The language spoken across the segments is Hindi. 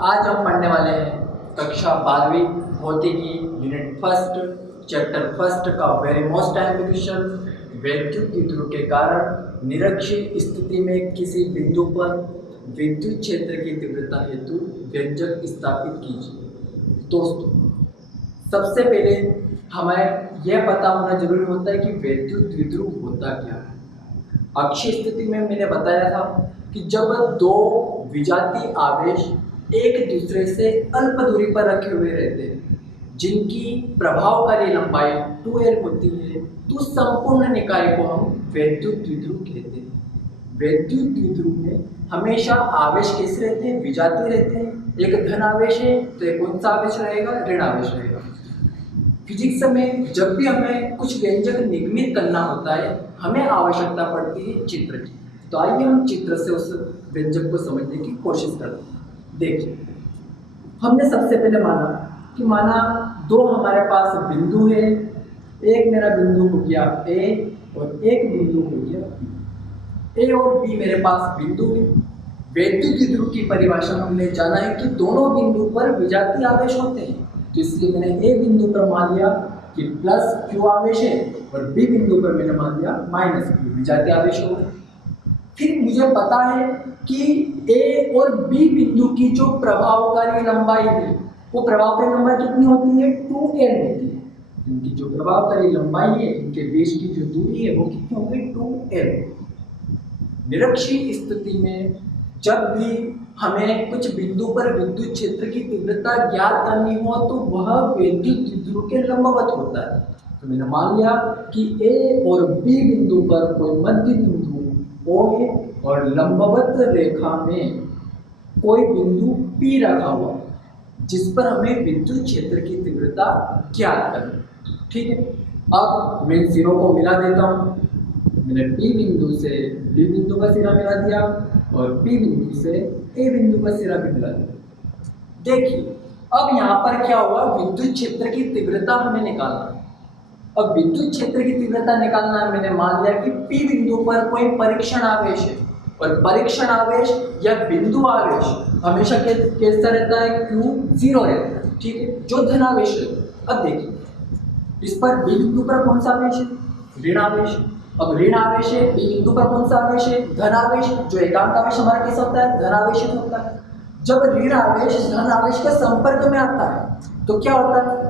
आज हम पढ़ने वाले हैं कक्षा 12वीं भौतिकी यूनिट फर्स्ट चैप्टर फर्स्ट का वेरी मोस्ट टाइम क्वेश्चन। वैद्युत विद्युत के कारण निरक्षीय स्थिति में किसी बिंदु पर विद्युत क्षेत्र की तीव्रता हेतु व्यंजक स्थापित कीजिए। दोस्तों, सबसे पहले हमें यह पता होना जरूरी होता है कि वैद्युत विद्युत होता क्या है। अक्षीय स्थिति में मैंने बताया था कि जब दो विजातीय आवेश एक दूसरे से अल्प दूरी पर रखे हुए रहते हैं, जिनकी प्रभावकारी लंबाई 2l होती है, तो संपूर्ण निकाय को हम वैद्युत द्विध्रुव कहते हैं। वैद्युत द्विध्रुव में हमेशा आवेश कैसे रहते हैं? विजातीय रहते हैं। एक धन आवेश है तो एक कौन सा आवेश रहेगा? ऋण आवेश रहेगा। फिजिक्स में जब भी हमें कुछ व्यंजक निगमित करना होता है, हमें आवश्यकता पड़ती है चित्र की। तो आइए हम चित्र से उस व्यंजक को समझने की कोशिश करते हैं। देखिए, हमने सबसे पहले माना दो हमारे पास बिंदु है। एक मेरा बिंदु हो गया ए और एक बिंदु हो गया बी। ए और बी मेरे पास बिंदु है। वैद्युत द्विध्रुव की परिभाषा में हमने जाना है कि दोनों बिंदु पर विजातीय आवेश होते हैं, तो इसलिए मैंने ए बिंदु पर मान लिया कि प्लस क्यू आवेश है और बी बिंदु पर मैंने मान लिया माइनस क्यू विजातीय आवेश होगा। फिर मुझे पता है कि ए और बी बिंदु की जो प्रभावकारी लंबाई है, वो प्रभावकारी लंबाई कितनी होती है? 2l होती है। इनकी जो प्रभावकारी लंबाई है, इनके बीच की जो दूरी है, वो कितनी होगी? 2l। निरक्षीय स्थिति में जब भी हमें कुछ बिंदु पर विद्युत क्षेत्र की तीव्रता ज्ञात करनी हो, तो वह वैद्युत द्विध्रुव के लंबवत होता है। तो मैंने मान लिया कि ए और बी बिंदु पर कोई मध्य बिंदु O है और लंबवत रेखा में कोई बिंदु P रखा हुआ, जिस पर हमें विद्युत क्षेत्र की तीव्रता ज्ञात करनी। ठीक है, अब मैं सिरों को मिला देता हूँ। मैंने P बिंदु से B बिंदु का सिरा मिला दिया और P बिंदु से A बिंदु का सिरा भी मिला दिया। देखिए, अब यहाँ पर क्या हुआ? विद्युत क्षेत्र की तीव्रता हमें निकालना है। अब विद्युत क्षेत्र की तीव्रता निकालना है, मैंने मान लिया कि P बिंदु पर कोई परीक्षण आवेश है और परीक्षण आवेश या बिंदु आवेश हमेशा कैसा रहता है? Q0 रहता है। ठीक है, जो धन आवेश है। अब देखिए, इस पर B बिंदु पर कौन सा आवेश है? ऋण आवेश। अब ऋण आवेश है, B बिंदु पर कौन सा आवेश है? धन आवेश। जो एकांक आवेश हमारा कैसा होता है? धन आवेशित होता है। जब ऋण आवेश धन आवेश के संपर्क में आता है तो क्या होता है?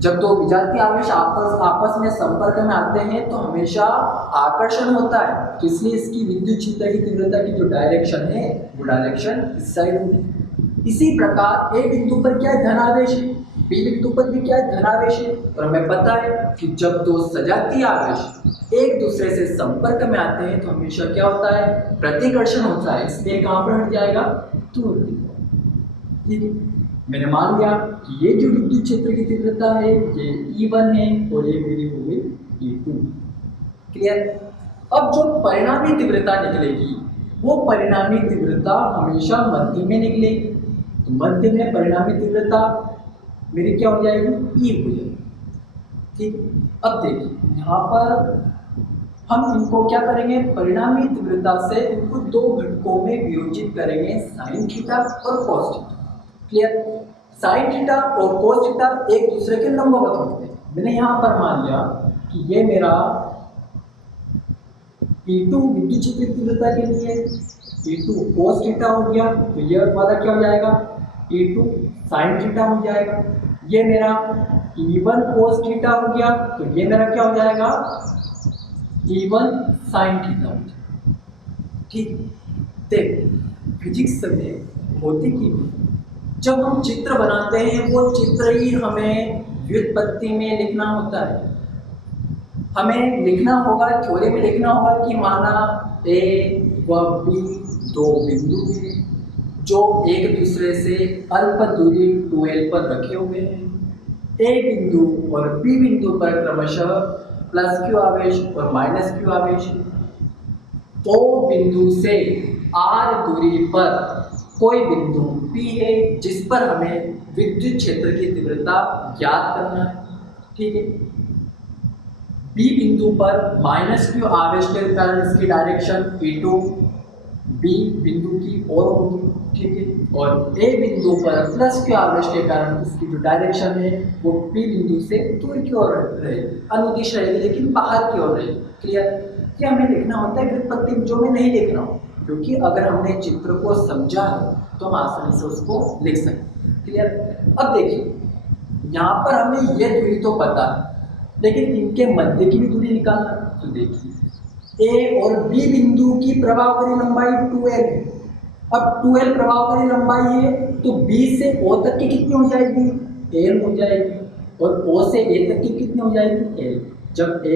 जब दो विजातीय आवेश आपस में संपर्क में आते हैं तो हमेशा आकर्षण होता है, तो इसलिए इसकी विद्युत क्षेत्र की तीव्रता की जो डायरेक्शन है, वो डायरेक्शन इस साइड होगी। इसी प्रकार ए बिंदु पर क्या है? धन आवेश है। बी बिंदु पर भी क्या है? धन आवेश है। और हमें पता है कि जब दो सजातीय आवेश एक दूसरे से संपर्क में आते हैं तो हमेशा क्या होता है? प्रतिकर्षण होता है। इसलिए कहाँ पर हट जाएगा? दूर। ठीक है, मैंने मान लिया कि ये जो विद्युत क्षेत्र की तीव्रता है, ये E1 है और ये मेरी हो गई E2। क्लियर? अब जो परिणामी तीव्रता निकलेगी, वो परिणामी तीव्रता हमेशा मध्य में निकलेगी। तो मध्य में परिणामी तीव्रता मेरी क्या हो जाएगी? E हो जाएगी। ठीक, अब देखिए, यहाँ पर हम इनको क्या करेंगे? परिणामी तीव्रता से इनको दो घटकों में वियोजित करेंगे, साइन थीटा और cos theta. Clear? Sine theta और कोस थीटा एक दूसरे के लंबवत होते हैं। मैंने यहाँ पर मान लिया कि ये मेरा E2 विद्युत क्षेत्र की तीव्रता के लिए E2 कोस थीटा हो गया, तो ये वाला क्या हो जाएगा? E2 साइन थीटा हो जाएगा। ये मेरा E1 कोस थीटा हो गया, तो ये मेरा क्या हो जाएगा? E1 साइन थीटा हो जाएगा। ठीक, देखो, फिजिक्स में, भौतिकी में जब हम चित्र बनाते हैं, वो चित्र ही हमें व्युत्पत्ति में लिखना होता है। हमें लिखना होगा, थ्योरी में लिखना होगा कि माना ए व बी दो बिंदु हैं जो एक दूसरे से अल्प दूरी 2l पर रखे हुए हैं। ए बिंदु और बी बिंदु पर क्रमशः प्लस क्यू आवेश और माइनस क्यू आवेश है। दो बिंदु से r दूरी पर कोई बिंदु P है, जिस पर हमें विद्युत क्षेत्र की तीव्रता ज्ञात करना है। ठीक है, B बिंदु पर माइनस क्यू आवेश के कारण इसकी डायरेक्शन E2 B बिंदु की ओर होगी। ठीक है। और ए बिंदु पर प्लस क्यू आवेश के कारण उसकी जो डायरेक्शन है वो पी बिंदु से दूर की ओर रहेगी, अनुदिश रहेगी, लेकिन बाहर की ओर रहेगी। क्लियर? कि हमें लिखना होता है व्युत्पत्ति जो में नहीं लिखना हो, क्योंकि अगर हमने चित्र को समझा है तो हम आसानी से उसको लिख सकते हैं। क्लियर? अब देखिए यहाँ पर हमें ये दूरी तो पता है, लेकिन इनके मध्य की भी दूरी निकालना। तो देखिए ए और बी बिंदु की प्रभावकारी लंबाई 2l है। अब 2l प्रभावकारी लंबाई है तो b से o तक की कितनी हो जाएगी? l हो जाएगी। और o से a तक की कितनी हो जाएगी? l। जब l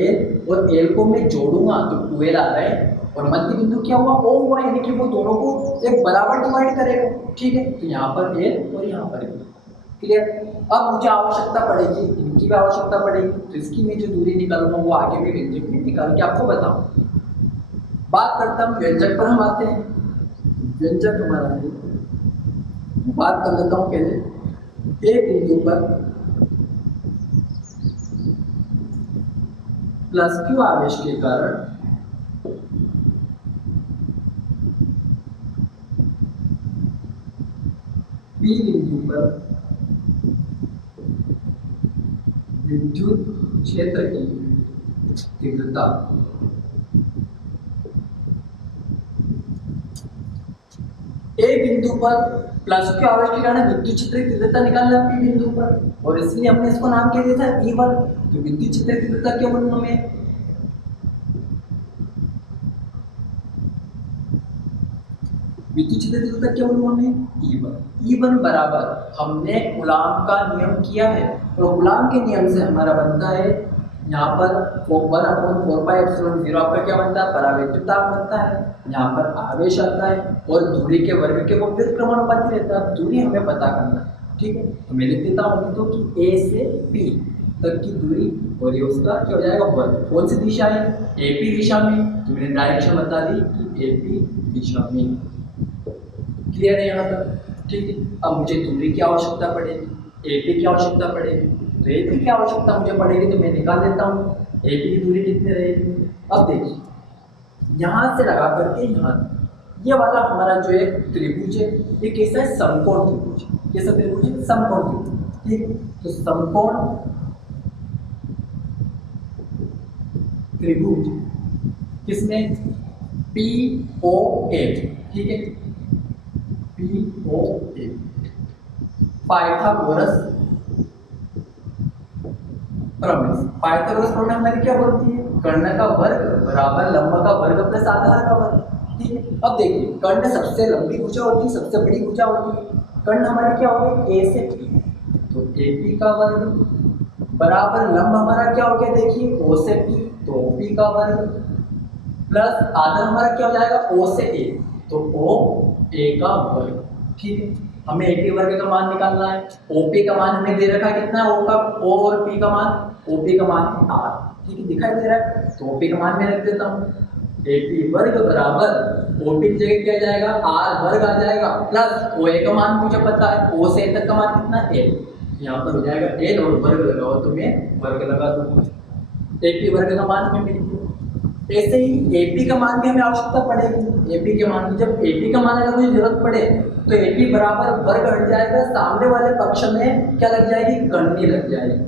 और l को मैं जोड़ूंगा तो 2l आ रहा है, और मध्य बिंदु क्या हुआ? o हुआ, यानी कि वो दोनों को एक बराबर डिवाइड करेगा। ठीक है, तो यहाँ पर l और यहाँ पर l। क्लियर? अब मुझे आवश्यकता पड़ेगी, इनकी भी आवश्यकता पड़ेगी, तो इसकी मैं जो दूरी निकालूंगा वो आगे में व्यंजक में निकाल के आपको बताऊं। बात करता हूँ व्यंजक पर, हम आते हैं। व्यंजक हमारा है, बात कर लेता हूँ पहले ए बिंदु पर प्लस क्यू आवेश के कारण बी बिंदु पर विद्युत क्षेत्र की तीव्रता ए बिंदु पर प्लस क्यू आवेश के कारण विद्युत क्षेत्र की तीव्रता निकालना पी बिंदु पर, और इसलिए हमने इसको नाम क्या दिया था? E1। तो विद्युत क्षेत्र की तीव्रता क्या बनूंगा मैं? विद्युत क्षेत्र की तीव्रता क्या बनूंगा मैं? E1। E1 बराबर हमने कूलाम का नियम किया है, और कूलाम के नियम से हमारा बनता है यहाँ पर 1/4πε0 आपका क्या बनता है? परावैद्युतांक बनता है। यहाँ पर आवेश आता है और दूरी के वर्ग के वो व्युत्क्रमानुपाती रहता है। दूरी हमें पता करना है। ठीक है, तो मैं लिख देता हूँ तो कि ए से पी तक की दूरी, और ये उसका क्या हो जाएगा? वर्ग। कौन सी दिशा है? एपी दिशा में। तो मैंने डायरेक्शन बता दी कि एपी दिशा में। क्लियर है यहाँ तक? ठीक है, अब मुझे दूरी की आवश्यकता पड़ेगी, एपी की आवश्यकता पड़ेगी। तो एपी की आवश्यकता मुझे पड़ेगी तो मैं निकाल देता हूँ एपी की दूरी कितनी रहेगी। अब देखिए यहाँ से लगा करके यहाँ, ये वाला हमारा जो एक त्रिभुज है ये कैसा है? समकोण त्रिभुज। कैसा त्रिभुज है? समकोण त्रिभुज। ठीक, तो समकोण त्रिभुज किसमें? पी ओ ए। ठीक है, पी ओ ए। पाइथागोरस प्रमेय। पाइथागोरस प्रमेय हमारी क्या बोलती है? कर्ण का वर्ग बराबर लंब का वर्ग प्लस आधार का वर्ग। ठीक है, अब देखिए कर्ण सबसे लंबी भुजा होती है, सबसे बड़ी भुजा होती है। कर्ण हमारी क्या हो गई? ए से पी, तो ए पी का वर्ग बराबर लंब हमारा क्या हो गया? देखिए ओ से पी, तो ओ पी का वर्ग प्लस आधार हमारा क्या हो जाएगा? ओ से ए, तो ओ ए का वर्ग। ठीक है, हमें ए पी वर्ग का मान निकालना है। ओपी का मान हमें दे रखा है कितना? ओ का ओ और पी का मान, ओपी का मान है आर। ठीक है, दिखाई दे रहा है, तो ओपी का मान मैं रख देता हूँ। एपी वर्ग बराबर ओपी की जगह क्या जाएगा? आर वर्ग आ जाएगा, प्लस ओ ए का मान मुझे पता है, ओ से ए तक का मान कितना? एल। यहाँ पर हो जाएगा एल, और वर्ग लगाओ तो मैं वर्ग लगा दूंगा। एपी वर्ग का मान हमें मिल गया। ऐसे ही एपी का मान भी हमें आवश्यकता पड़ेगी। एपी के मान की जब एपी का मान अगर मुझे जरूरत पड़े तो एपी बराबर वर्ग हट जाएगा, सामने वाले पक्ष में क्या लग जाएगी? कर्ण लग जाएगी।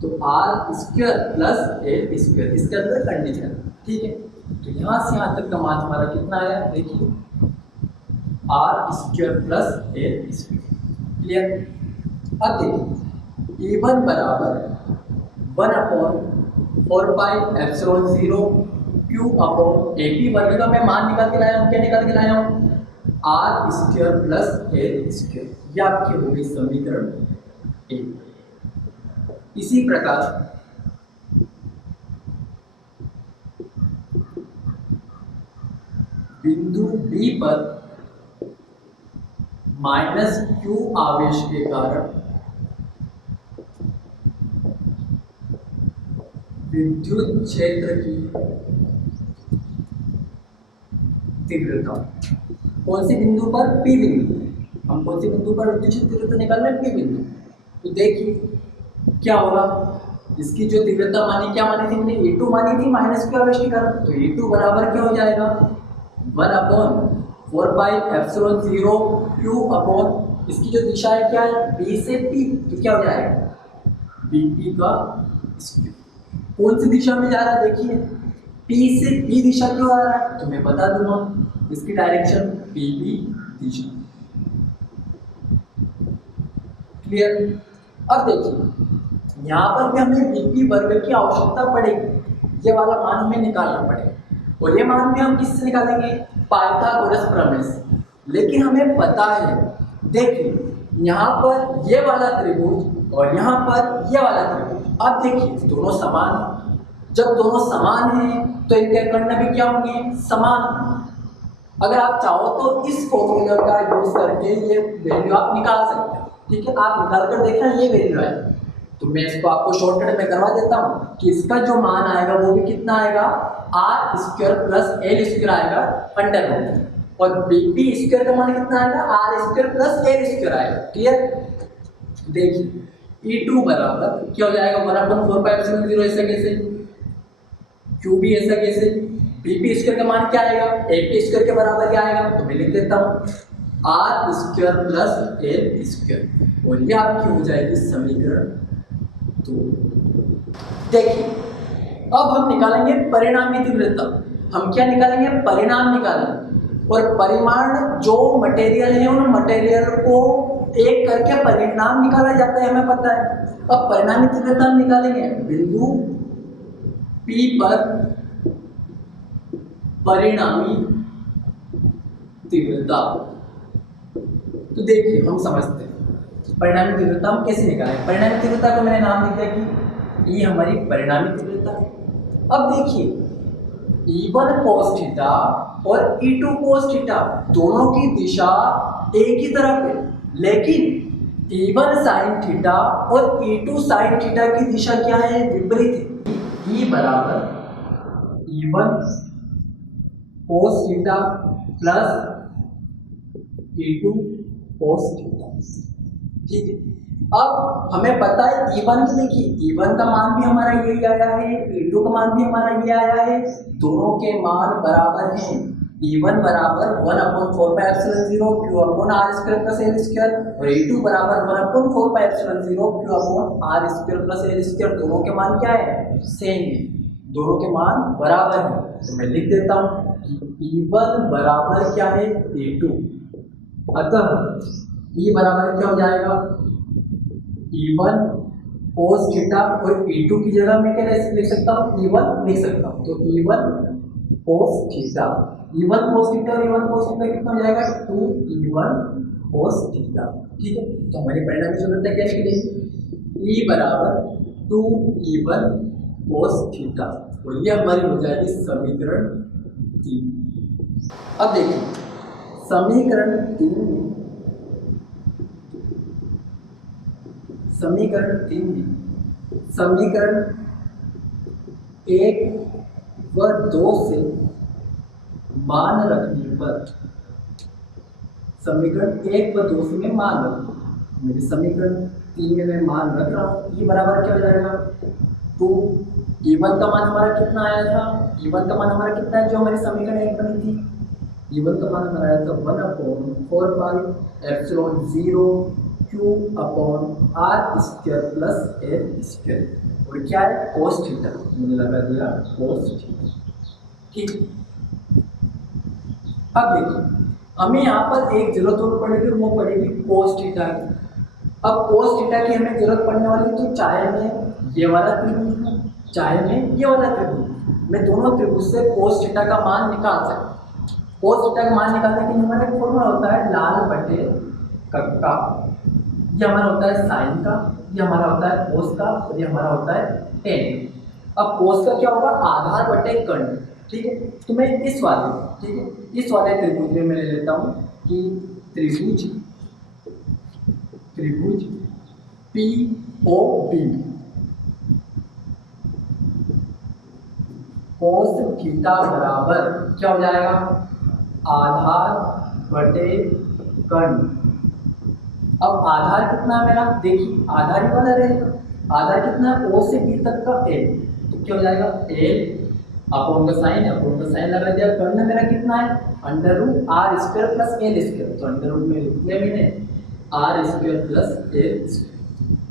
तो R square plus L square, इसके अंदर कर्ण जाएगा। ठीक है, तो यहाँ से यहाँ तक का मान हमारा कितना आया? देखिए R square plus L square. Clear? अब देखिए E1 बराबर 1/4πε0 Q अपॉन AP वर्ग का मैं मान निकाल के लाया हूँ। क्या निकाल के लाया हूँ? R square plus L square. ये आपकी हो गई समीकरण 1। इसी प्रकार बिंदु बी पर -q आवेश के कारण विद्युत क्षेत्र की तीव्रता। कौन सी बिंदु पर? पी बिंदु। हम कौन सी बिंदु पर विद्युत क्षेत्र तीव्रता निकाल रहे हैं? पी बिंदु। तो देखिए क्या होगा, इसकी जो तीव्रता मानी, क्या मानी थी हमने? E2 मानी थी माइनस क्यू आवेश के कारण। तो E2 बराबर क्या हो जाएगा? 1/4 4 पाई एप्सिलॉन 0 क्यू अपॉन इसकी जो दिशा है क्या है बी से पी, तो क्या हो जाएगा बीपी का स्क्वायर। कौन सी दिशा में जा रहा है देखिए, पी से पी दिशा क्यों आ रहा है तो मैं बता दूंगा, इसकी डायरेक्शन पीबी दिशा। क्लियर। अब देखिए यहाँ पर भी हमें बीपी वर्ग की आवश्यकता पड़ेगी, ये वाला मान हमें निकालना पड़ेगा, और ये मान भी हम किससे निकालेंगे, पाइथागोरस प्रमेय से। लेकिन हमें पता है, देखिए यहाँ पर ये वाला त्रिभुज और यहाँ पर ये वाला त्रिभुज, अब देखिए दोनों समान हैं, जब दोनों समान हैं तो इनके कर्ण भी क्या होंगे, समान। अगर आप चाहो तो इस फॉर्मूला का यूज करके ये वैल्यू आप निकाल सकते हैं, ठीक है। आप निकाल कर देखना ये वैल्यू है, तो मैं इसको आपको शॉर्टकट में करवा देता हूँ कि इसका जो मान आएगा वो भी कितना आएगा, R square plus L square आएगा अंडर रूट, और बी स्क्वायर का मान कितना आएगा, R square plus L square आएगा। क्लियर। देखिए E2 बराबर क्या हो जाएगा, 1/4 पाई एप्सिलॉन 0, ऐसा कैसे, क्यू भी ऐसा कैसे, बीपी स्क्वायर का मान क्या आएगा, ए स्क्वायर के बराबर क्या आएगा, तो मैं लिख देता हूँ R square plus L square, और ये आपकी हो जाएगी समीकरण 2। देखिए अब हम निकालेंगे परिणामी तीव्रता। हम क्या निकालेंगे, परिणाम निकालेंगे, और परिमाण जो मटेरियल है उन मटेरियल को एक करके परिणाम निकाला जाता है, हमें पता है। अब परिणामी तीव्रता हम निकालेंगे बिंदु P पर परिणामी तीव्रता। तो देखिए हम समझते हैं परिणामी तीव्रता हम कैसे निकालें। परिणामी तीव्रता को मैंने नाम दिया कि ये हमारी परिणामी तीव्रता है। अब देखिए E1 cos थीटा और E2 cos थीटा दोनों की दिशा एक ही तरफ है, लेकिन E1 sin थीटा और E2 sin थीटा की दिशा क्या है, विपरीत है। E बराबर E1 cos theta plus E2 cos theta, ठीक है। अब हमें पता है E1 की, देखिए E1 का मान भी हमारा यही आया है, E2 का मान भी हमारा ये आया है, दोनों के मान बराबर हैं। E1 बराबर 1/4 pi epsilon 0 Q upon are square plus L square, और E2 बराबर 1/4 pi epsilon 0 Q upon are square plus L square. दोनों के मान क्या है, सेम है, दोनों के मान बराबर हैं। तो मैं लिख देता हूँ E1 बराबर क्या है, E2, अतः E बराबर क्या हो जाएगा, E1 cos थीटा, और E2 की जगह मैं क्या लिख सकता हूँ, E1 लिख सकता हूँ। तो E1 cos theta, E1 cos theta और E1 cos थीटा कितना हो जाएगा, 2E1 cos थीटा, ठीक है। तो हमारी परिणामी तीव्रता क्या निकलेगी, E बराबर 2E1 cos थीटा, और ये हमारी हो जाएगी समीकरण 3। अब देखिए समीकरण 3 में समीकरण 1 व 2 से मान रखने पर, समीकरण 1 व 2 से मैं मान रखूँ, मेरे समीकरण 3 में मैं मान रख रहा हूँ। E बराबर क्या हो जाएगा, 2, E1 का मान हमारा कितना आया था, E1 का मान हमारा कितना है जो हमारी समीकरण 1 बनी थी, E1 का मान हमारा आया था 1/4 pi epsilon 0 Q upon are square plus L square, और क्या है, cos थीटा, मैंने लगा दिया cos थीटा, ठीक। अब देखिए हमें यहाँ पर एक जरूरत और पड़ेगी, वो पड़ेगी cos थीटा की। अब cos थीटा की हमें जरूरत पड़ने वाली, तो चाहे मैं ये वाला त्रिभुज लूँ चाहे मैं ये वाला त्रिभुज, मैं दोनों त्रिभुज से cos थीटा का मान निकाल सकता हूँ। cos थीटा का मान निकालने के लिए हमारा एक फॉर्मूला होता है लाल बटे कक्का, ये हमारा होता है साइन का, ये हमारा होता है कोस का, और ये हमारा होता है टेन। अब कोस का क्या होगा, आधार बटे कर्ण, ठीक है। तो मैं इस वाले, ठीक है, इस वाले त्रिभुज में मैं ले लेता हूँ कि त्रिभुज POB कोस थीटा बराबर क्या हो जाएगा, आधार बटे कर्ण। अब आधार कितना है मेरा, देखिए आधार ही वाला रहेगा, आधार कितना है, O से B तक का L, तो क्या हो जाएगा L अपॉन का साइन लगा दिया। कर्ण मेरा कितना है under root r square plus L square, तो अंडर रूट में लिख दिया मैंने r square plus L square.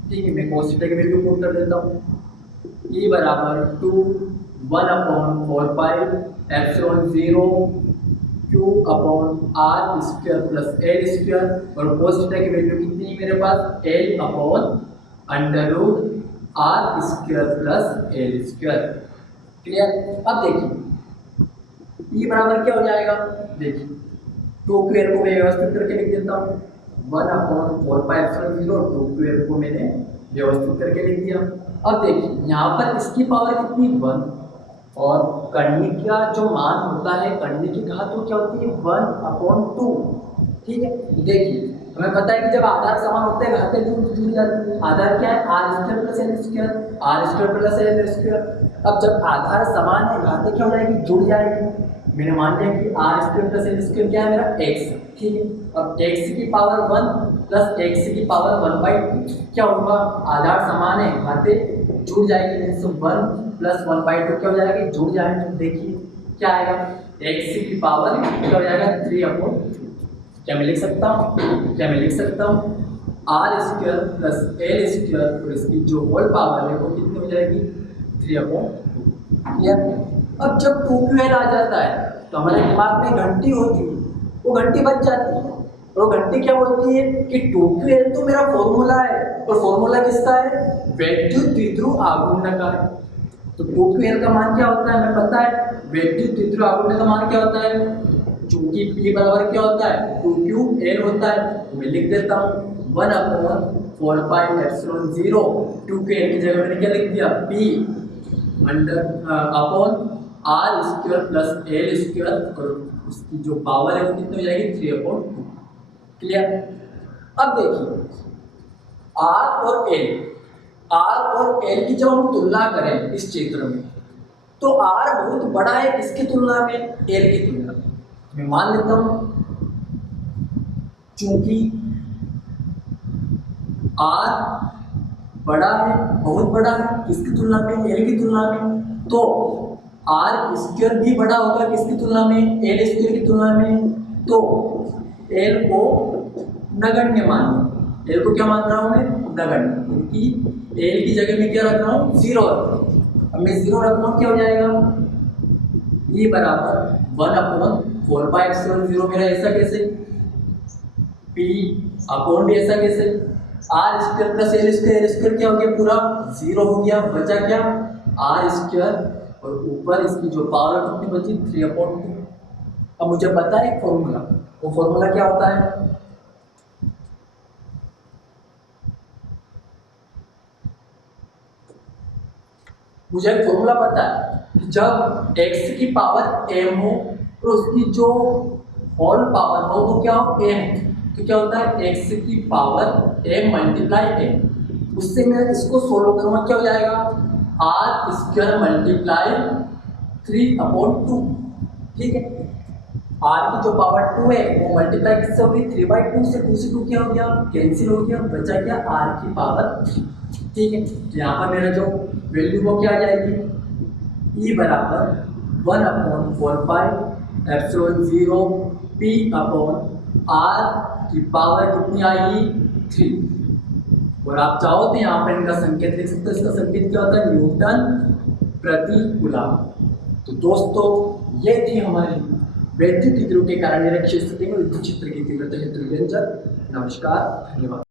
ठीक है, मैं cos थीटा की वैल्यू पुट कर देता हूँ। E बराबर 2 1 upon 4 pi epsilon 0 Q upon are square plus L square, और cos थीटा की वैल्यू कितनी है मेरे पास l upon under root r square plus L square. Clear. अब देखिए E बराबर क्या हो जाएगा, देखिए 2 स्क्वायर को मैं व्यवस्थित करके लिख देता हूँ 1 अपॉन 4 पाई एप्सिलॉन 0, 2 स्क्वायर को मैंने व्यवस्थित करके लिख दिया। अब देखिए यहाँ पर इसकी पावर कितनी 1, और कर्णी का जो मान होता है, कर्णी की घात वो क्या होती है 1 अपॉन 2। ठीक है, देखिए हमें पता है कि जब आधार समान होते हैं घातें जुड़ जाती है। आधार क्या है R square plus L square, R square plus L square. अब जब आधार समान है घातें क्या हो जाएगी जुड़ जाएगी। मैंने मान लिया कि R square plus L square क्या है मेरा एक्स। ठीक है, अब एक्स की पावर 1 प्लस एक्स की पावर 1/2 क्या होगा, आधार समान है घातें जुड़ जाएगी, तो 1 प्लस 1/2 क्या हो जाएगा जुड़ जाएंगे। तो देखिए क्या आएगा एक्स की पावर क्या हो जाएगा 3/2। क्या मैं लिख सकता हूँ R square plus L square, और इसकी जो होल पावर है वो कितनी हो जाएगी 3/2। क्लियर। अब जब 2ql आ जाता है तो हमारे दिमाग में घंटी होती है, वो घंटी बच जाती है, और वो घंटी क्या बोलती है कि 2ql तो मेरा फॉर्मूला है, और फॉर्मूला किसका है वैद्युत द्विध्रुव आघूर्ण का है। तो 2ql का मान क्या होता है हमें पता है, वैद्युत द्विध्रुव आघूर्ण का मान क्या होता है, चूंकि P बराबर क्या होता है 2ql होता है, तो मैं लिख देता हूँ 1 अपॉन 4 पाई एप्सिलॉन 0, 2ql की जगह मैंने क्या लिख दिया P under upon are square plus L square, और उसकी जो पावर है वो कितनी हो जाएगी 3/2। क्लियर। अब देखिए आर और एल की जब हम तुलना करें इस चित्र में, तो आर बहुत बड़ा है किसकी तुलना में, एल की तुलना में। मैं मान लेता हूं चूंकि आर बड़ा है, बहुत बड़ा है किसकी तुलना में, एल की तुलना में, तो आर स्क्वायर भी बड़ा होगा किसकी तुलना में, एल स्क्वायर की तुलना में। तो एल को नगण्य मान, एल को क्या मान रहा हूं मैं नगण्य, क्योंकि एल की जगह में क्या रख रहा हूं 0 रख रहा हूं। अब मैं 0 रखूँ क्या हो जाएगा E बराबर 1 अपॉन 4 पाई एप्सिलॉन 0 मेरा ऐसा कैसे, P अपॉन भी ऐसा कैसे, R square plus L square क्या हो गया पूरा 0 हो गया, बचा क्या आर स्क्वायर, और ऊपर इसकी जो पावर कितनी बची 3/2। अब मुझे पता है फॉर्मूला, वो फॉर्मूला क्या होता है, मुझे एक फॉर्मूला पता है कि जब x की पावर m हो तो उसकी जो होल पावर हो वो क्या हो m, तो क्या होता है x की पावर m मल्टीप्लाई m। उससे मैं इसको सोल्व करूँगा क्या हो जाएगा आर स्क्वायर मल्टीप्लाई 3/2। ठीक है, r की जो पावर 2 है वो मल्टीप्लाई किससे होगी 3/2 से, 2 से 2 क्या हो गया कैंसिल हो गया, बचा क्या r की पावर। ठीक है, तो यहाँ पर मेरा जो वैल्यू वो क्या आ जाएगी E बराबर 1 upon 4 pi epsilon 0 P upon R की पावर कितनी आएगी 3। और आप चाहो तो यहाँ पर इनका संकेत लिख सकते हो, इसका संकेत क्या होता है न्यूटन प्रति कूलम। तो दोस्तों ये थी हमारी वैद्युत द्विध्रुव के कारण निरक्षीय स्थिति में विद्युत क्षेत्र की तीव्रता क्षेत्र व्यंजक। नमस्कार, धन्यवाद।